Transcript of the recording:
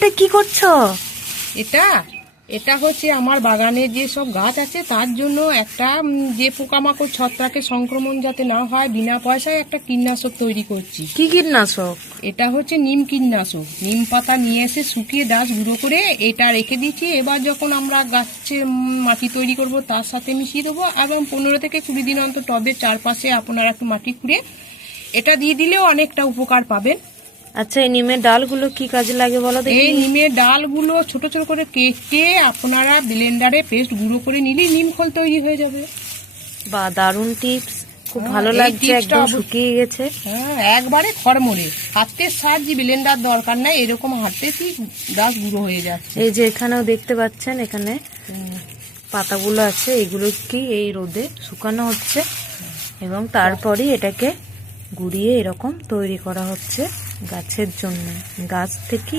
এটা কি করছো? এটা এটা হচ্ছে আমার বাগানে যে সব গাছ আছে তার জন্য একটা যে পোকামাকড় ছত্রাকের সংক্রমণ যাতে না হয় বিনা পয়সায় একটা কীটনাশক তৈরি করছি। কি কীটনাশক? এটা হচ্ছে নিম কীটনাশক। নিম পাতা নিয়ে এসে শুকিয়ে ডাস গুঁড়ো করে এটা রেখে দিচ্ছি। এবার যখন আমরা গাছে মাটি তৈরি করব তার সাথে মিশিয়ে দেবো এবং 15 থেকে 20 দিন অন্তর টবের চারপাশে আপনারা একটু মাটি খুঁড়ে এটা দিয়ে দিলেও অনেকটা উপকার পাবেন। আচ্ছা, এই নিমের ডালগুলো কি কাজে লাগে বলো দেখি? এই নিমের ডালগুলো ছোট ছোট করে কেটে আপনারা ব্লেন্ডারে পেস্ট গুঁড়ো করে নিলেই নিম খোল তৈরি হয়ে যাবে। বা দারুণ টিপস, খুব হ্যাঁ, ভালো এই লাগছে, টিপসটা একদম শুকিয়ে গেছে। হ্যাঁ, একবারে খড়মড়ে হাতের সাহায্যে ব্লেন্ডার দরকার নাই, এরকম হাতেই ডাস গুঁড়ো হয়ে যাচ্ছে। এই যে এখানেও দেখতে পাচ্ছেন, এখানে পাতাগুলো আছে, এগুলো কি এই রোদে শুকানো হচ্ছে এবং তারপরই এটাকে গুঁড়িয়ে এরকম তৈরি করা হচ্ছে গাছের জন্য। গাছ থেকে